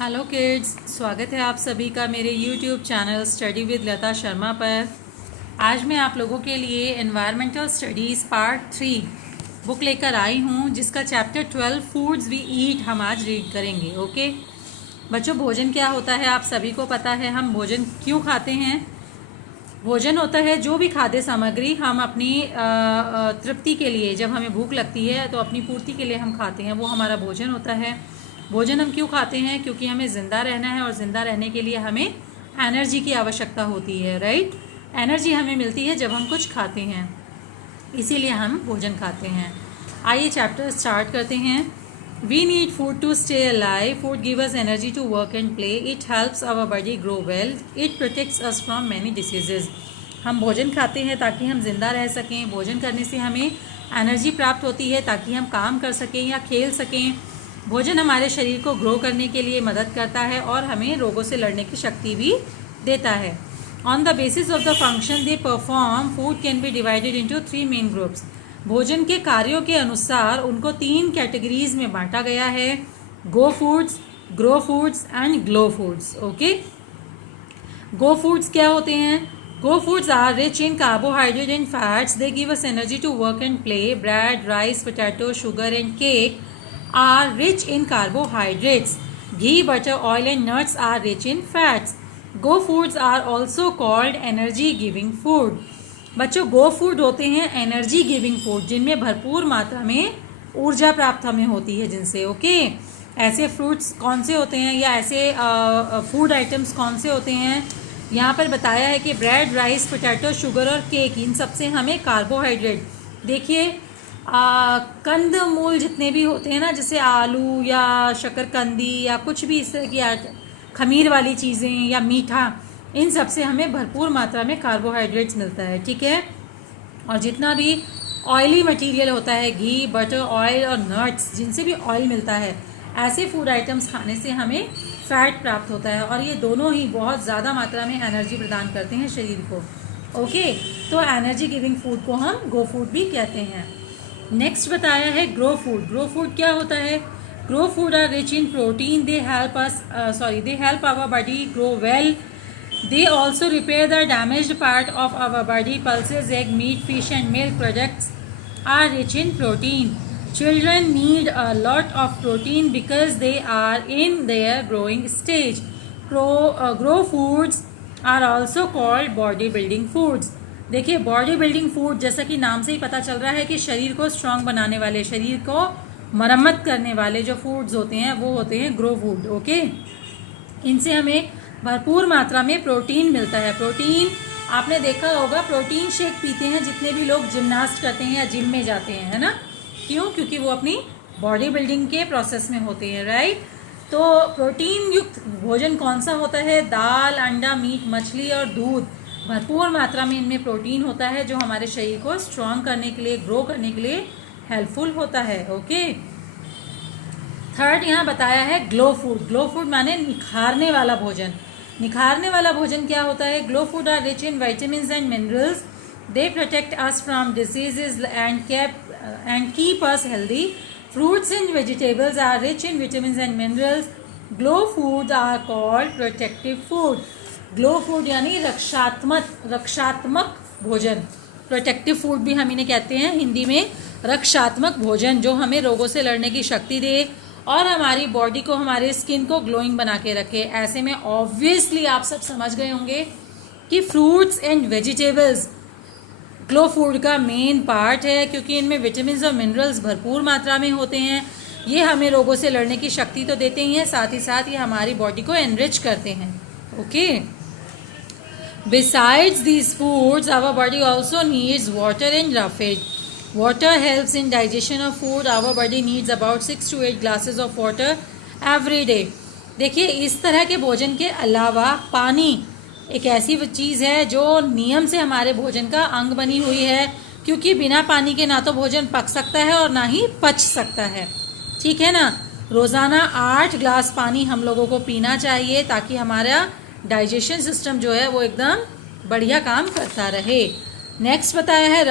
Hello kids, स्वागत है आप सभी का मेरे यूट्यूब चैनल स्टडी विद लता शर्मा पर। आज मैं आप लोगों के लिए एनवायरमेंटल स्टडीज़ पार्ट 3 बुक लेकर आई हूँ, जिसका चैप्टर 12 फूड्स वी ईट हम आज रीड करेंगे। ओके बच्चों, भोजन क्या होता है आप सभी को पता है। हम भोजन क्यों खाते हैं? भोजन होता है जो भी खाद्य सामग्री हम अपनी तृप्ति के लिए, जब हमें भूख लगती है तो अपनी पूर्ति के लिए हम खाते हैं, वो हमारा भोजन होता है। भोजन हम क्यों खाते हैं? क्योंकि हमें ज़िंदा रहना है और ज़िंदा रहने के लिए हमें एनर्जी की आवश्यकता होती है। राइट, एनर्जी हमें मिलती है जब हम कुछ खाते हैं, इसीलिए हम भोजन खाते हैं। आइए चैप्टर स्टार्ट करते हैं। We need food to stay alive. Food give us energy to work and play. It helps our body grow well. It protects us from many diseases. हम भोजन खाते हैं ताकि हम जिंदा रह सकें। भोजन करने से हमें एनर्जी प्राप्त होती है ताकि हम काम कर सकें या खेल सकें। भोजन हमारे शरीर को ग्रो करने के लिए मदद करता है और हमें रोगों से लड़ने की शक्ति भी देता है। On the basis of the function they perform, food can be divided into 3 main groups. भोजन के कार्यों के अनुसार उनको 3 कैटेगरीज में बांटा गया है: go foods, grow foods and glow foods. Okay, go foods क्या होते हैं? Go foods are rich in carbohydrate and fats. They give us energy to work and play. Bread, rice, potato, sugar and cake are rich in carbohydrates. Ghee, butter, oil and nuts are rich in fats. Go foods are also called energy giving food. बच्चों, go food होते हैं energy giving food, जिनमें भरपूर मात्रा में ऊर्जा प्राप्त हमें होती है जिनसे। ओके, ऐसे फ्रूट्स कौन से होते हैं या ऐसे फूड आइटम्स कौन से होते हैं? यहाँ पर बताया है कि ब्रेड, राइस, पोटैटो, शुगर और केक, इन सब से हमें कार्बोहाइड्रेट, देखिए कंद मूल जितने भी होते हैं ना, जैसे आलू या शकरकंदी या कुछ भी इस तरह की खमीर वाली चीज़ें या मीठा, इन सब से हमें भरपूर मात्रा में कार्बोहाइड्रेट्स मिलता है। ठीक है, और जितना भी ऑयली मटेरियल होता है, घी, बटर, ऑयल और नट्स, जिनसे भी ऑयल मिलता है, ऐसे फूड आइटम्स खाने से हमें फैट प्राप्त होता है और ये दोनों ही बहुत ज़्यादा मात्रा में एनर्जी प्रदान करते हैं शरीर को। ओके, तो एनर्जी गिविंग फूड को हम गो फूड भी कहते हैं। नेक्स्ट बताया है ग्रो फूड. ग्रो फूड क्या होता है? Grow food are rich in protein. They help our body grow well. They also repair the damaged part of our body. Pulses, egg, meat, fish and milk products are rich in protein. Children need a lot of protein because they are in their growing stage. Grow foods are also called body building foods. देखिए, body building food, जैसा कि नाम से ही पता चल रहा है कि शरीर को स्ट्रांग बनाने वाले, शरीर को मरम्मत करने वाले जो फूड्स होते हैं वो होते हैं ग्रो फूड. ओके, इनसे हमें भरपूर मात्रा में प्रोटीन मिलता है. प्रोटीन आपने देखा होगा, प्रोटीन शेक पीते हैं जितने भी लोग जिम्नास्ट करते हैं या जिम में जाते हैं, है ना? क्यों? क्योंकि वो अपनी बॉडी बिल्डिंग के प्रोसेस में होते हैं. राइट, तो प्रोटीन युक्त भोजन कौन सा होता है? दाल, अंडा, मीट, मछली और दूध. भरपूर मात्रा में इनमें प्रोटीन होता है जो हमारे शरीर को स्ट्रॉन्ग करने के लिए, ग्रो करने के लिए हेल्पफुल होता है. ओके, थर्ड यहाँ बताया है ग्लो फूड. ग्लो फूड माने निखारने वाला भोजन. निखारने वाला भोजन क्या होता है? Glow food are rich in vitamins and minerals. They protect us from diseases and keep us healthy. Fruits and vegetables are rich in vitamins and minerals. Glow food are called protective food. Glow food यानी रक्षात्मक भोजन. Protective food भी हम इन्हें कहते हैं हिंदी में. रक्षात्मक भोजन जो हमें रोगों से लड़ने की शक्ति दे और हमारी बॉडी को, हमारे स्किन को ग्लोइंग बना के रखे. ऐसे में ऑब्वियसली आप सब समझ गए होंगे कि fruits and vegetables glow food का मेन पार्ट है, क्योंकि इनमें विटामिन्स और मिनरल्स भरपूर मात्रा में होते हैं. ये हमें रोगों से लड़ने की शक्ति तो देते ही हैं, साथ ही साथ ये हमारी बॉडी को एनरिच करते हैं. Okay, besides these foods, our body also needs water and roughage. Water helps in digestion of food. Our body needs about 6 to 8 glasses of water every day. देखिए, इस तरह के भोजन के अलावा पानी एक ऐसी चीज़ है जो नियम से हमारे भोजन का अंग बनी हुई है, क्योंकि बिना पानी के ना तो भोजन पक सकता है और ना ही पच सकता है. ठीक है ना? रोज़ाना 8 ग्लास पानी हम लोगों को पीना चाहिए ताकि हमारा डाइजेशन सिस्टम जो है वो एकदम बढ़िया काम करता रहे. नेक्स्ट बताया है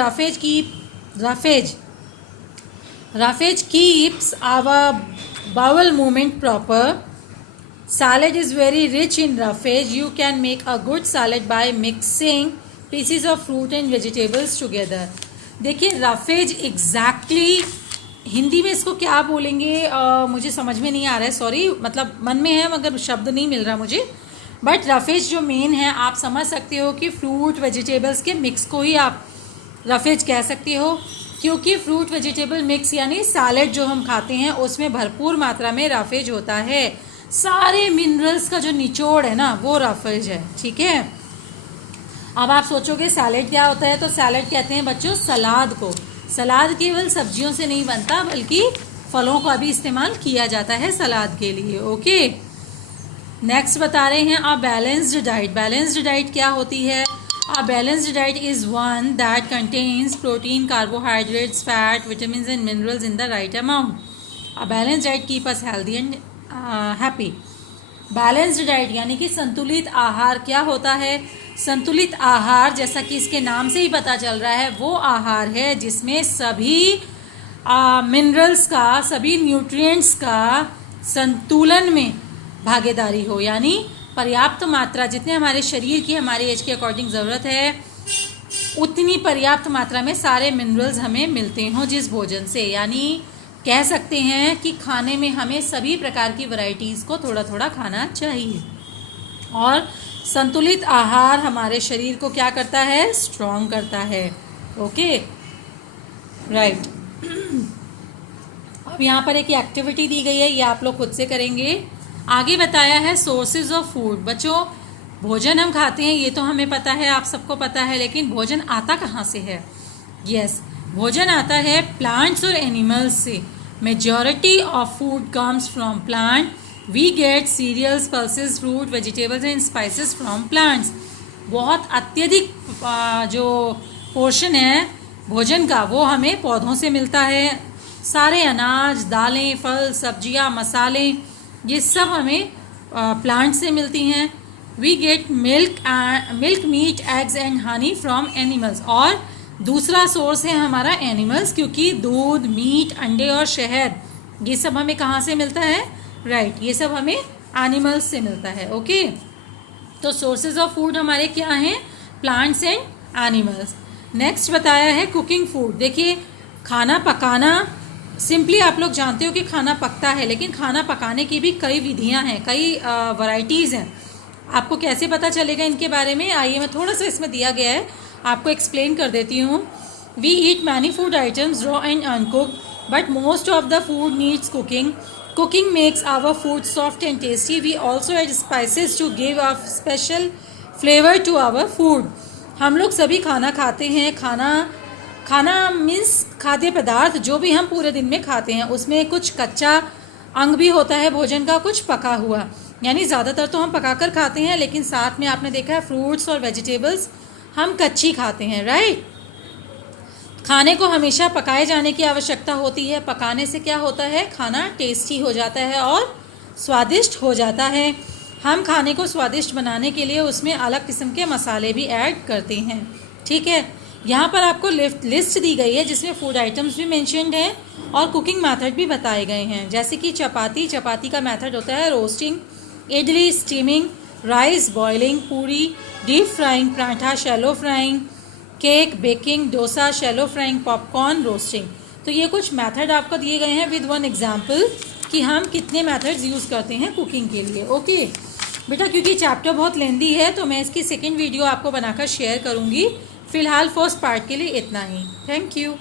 roughage keeps our bowel movement proper. Salad is very rich in roughage. You can make a good salad by mixing pieces of fruit and vegetables together. देखिए रफेज एग्जैक्टली हिंदी में इसको क्या बोलेंगे मुझे समझ में नहीं आ रहा है, सॉरी, मतलब मन में है मगर शब्द नहीं मिल रहा मुझे। बट रफेज जो मेन है आप समझ सकते हो कि फ्रूट वेजिटेबल्स के मिक्स को ही आप रफेज कह सकते हो, क्योंकि फ्रूट वेजिटेबल मिक्स यानी सैलेड जो हम खाते हैं उसमें भरपूर मात्रा में रफेज होता है। सारे मिनरल्स का जो निचोड़ है ना वो रफेज है, ठीक है। अब आप सोचोगे सैलेड क्या होता है, तो सैलेड कहते हैं बच्चों सलाद को। सलाद केवल सब्जियों से नहीं बनता बल्कि फलों का भी इस्तेमाल किया जाता है सलाद के लिए। ओके, नेक्स्ट बता रहे हैं a balanced diet. Balanced diet क्या होती है? A balanced diet is one that contains protein, carbohydrates, fat, vitamin and minerals in the right amount. A balanced diet keep us healthy and happy. Balanced diet यानी कि संतुलित आहार क्या होता है? संतुलित आहार जैसा कि इसके नाम से ही पता चल रहा है वो आहार है जिसमें सभी मिनरल्स का, सभी न्यूट्रिएंट्स का संतुलन में भागीदारी हो, यानी पर्याप्त मात्रा जितने हमारे शरीर की, हमारे एज के अकॉर्डिंग ज़रूरत है उतनी पर्याप्त मात्रा में सारे मिनरल्स हमें मिलते हों जिस भोजन से। यानी कह सकते हैं कि खाने में हमें सभी प्रकार की वैरायटीज़ को थोड़ा थोड़ा खाना चाहिए। और संतुलित आहार हमारे शरीर को क्या करता है? स्ट्रॉन्ग करता है। Okay, right. अब यहाँ पर एक एक्टिविटी दी गई है, ये आप लोग खुद से करेंगे। आगे बताया है सोर्सेज ऑफ फूड। बच्चों भोजन हम खाते हैं ये तो हमें पता है, आप सबको पता है, लेकिन भोजन आता कहाँ से है? यस, भोजन आता है प्लांट्स और एनिमल्स से। Majority of food comes from plant. We get cereals, pulses, fruit, vegetables and spices from plants. बहुत अत्यधिक जो पोर्शन है भोजन का वो हमें पौधों से मिलता है। सारे अनाज, दालें, फल, सब्जियां, मसाले ये सब हमें प्लांट से मिलती हैं। We get milk, meat, eggs and honey from animals. और दूसरा सोर्स है हमारा एनिमल्स, क्योंकि दूध, मीट, अंडे और शहद ये सब हमें कहाँ से मिलता है? राइट, ये सब हमें एनिमल्स से मिलता है। ओके, तो सोर्सेज ऑफ फूड हमारे क्या हैं? Plants and animals. नेक्स्ट बताया है कुकिंग फूड। देखिए खाना पकाना, सिंपली आप लोग जानते हो कि खाना पकता है, लेकिन खाना पकाने की भी कई विधियां हैं, कई वैरायटीज़ हैं। आपको कैसे पता चलेगा इनके बारे में? आइए मैं थोड़ा सा इसमें दिया गया है आपको एक्सप्लेन कर देती हूँ। We eat many food items raw and uncooked, but most of the food needs cooking. Cooking makes our food soft and tasty. We also add spices to give a special flavor to our food. हम लोग सभी खाना खाते हैं। खाना means खाद्य पदार्थ जो भी हम पूरे दिन में खाते हैं उसमें कुछ कच्चा अंग भी होता है भोजन का, कुछ पका हुआ। यानी ज़्यादातर तो हम पकाकर खाते हैं, लेकिन साथ में आपने देखा है फ्रूट्स और वेजिटेबल्स हम कच्ची खाते हैं। राइट, खाने को हमेशा पकाए जाने की आवश्यकता होती है। पकाने से क्या होता है? खाना टेस्टी हो जाता है और स्वादिष्ट हो जाता है। हम खाने को स्वादिष्ट बनाने के लिए उसमें अलग किस्म के मसाले भी ऐड करते हैं। ठीक है, यहाँ पर आपको लिस्ट दी गई है जिसमें फूड आइटम्स भी मेंशन्ड हैं और कुकिंग मेथड भी बताए गए हैं। जैसे कि चपाती का मेथड होता है roasting, idli steaming, rice boiling, puri deep frying, paratha shallow frying, cake baking, dosa shallow frying, popcorn roasting. तो ये कुछ मेथड आपको दिए गए हैं विद वन एग्जाम्पल कि हम कितने मेथड्स यूज़ करते हैं कुकिंग के लिए। ओके बेटा, क्योंकि चैप्टर बहुत लेंदी है तो मैं इसकी सेकेंड वीडियो आपको बनाकर शेयर करूँगी। फ़िलहाल फर्स्ट पार्ट के लिए इतना ही। Thank you.